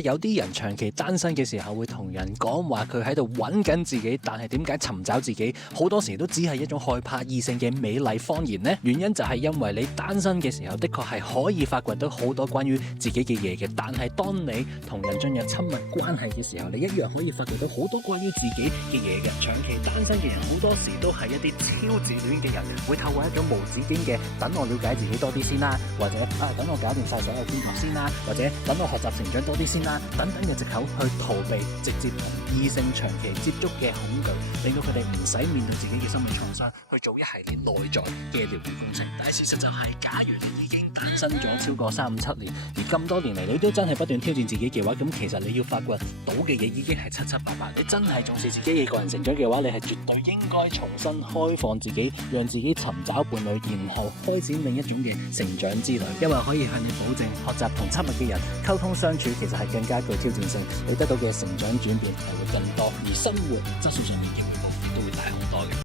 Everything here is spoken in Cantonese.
有啲人長期單身嘅時候會同人講話佢喺度揾緊自己，但係點解尋找自己好多時都只係一種害怕異性嘅美麗謊言呢？原因就係因為你單身嘅時候的確係可以發掘到好多關於自己嘅嘢嘅，但係當你同人進入親密關係嘅時候，你一樣可以發掘到好多關於自己嘅嘢嘅。長期單身嘅人好多時都係一啲超自戀嘅人，會透過一種無止境嘅等我了解自己多啲先啦，或者等我搞掂晒所有工作先啦，或者等我學習成長多啲先啦，等等嘅藉口去逃避直接同異性長期接觸嘅恐懼，令到佢哋唔使面對自己嘅心理創傷，去做一系列內在嘅療愈工程。但係事實就係，假如你已經單身咗超過3-7年，而咁多年嚟你都真係不斷挑戰自己嘅話，咁其實你要發掘到嘅嘢已經係七七八八。你真係重視自己嘅個人成長嘅話，你係絕對應該重新開放自己，讓自己尋找伴侶，然後開展另一種嘅成長之旅。因為可以向你保證，學習同親密嘅人溝通相處，其實係更加具挑戰性，你得到嘅成長轉變係會更多，而生活質素上面嘅回報都會大好多嘅。